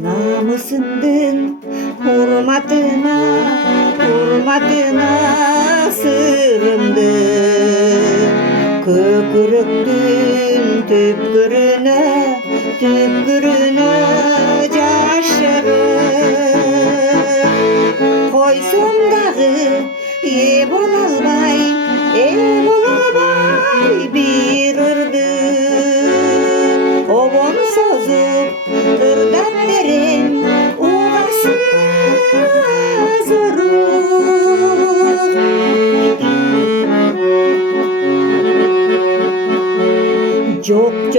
Намысыңдын урматына сырымды көкүрөктүн түпкүрүнө жашырып койсом дагы ээ боло албай бир ырды обон созуп ырдап берем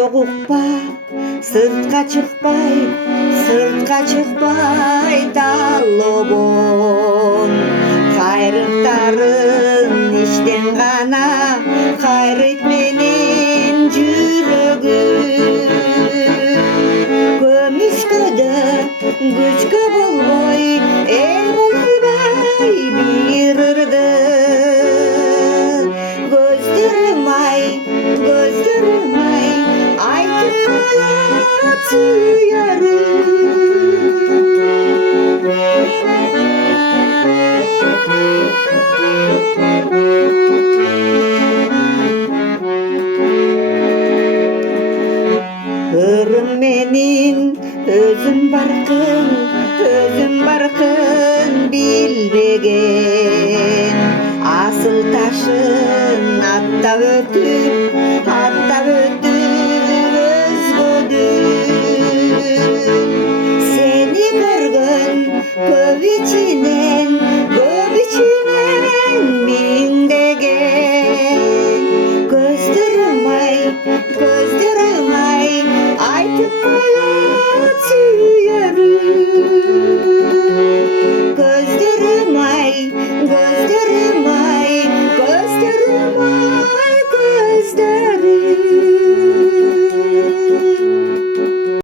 жок укпа сыртка чыкпай таллобон кайрыктарын иштен гана кайрыйт менин жүрөгүм көмүскөдө күчкө болбой боло албай бир ырды көздөрүм ай айтып ырым менин өзүм баркын билбеген асыл ташын аттап өтүп сени көргөн көп ичинен миңдеген көздөрүм ай айтып коет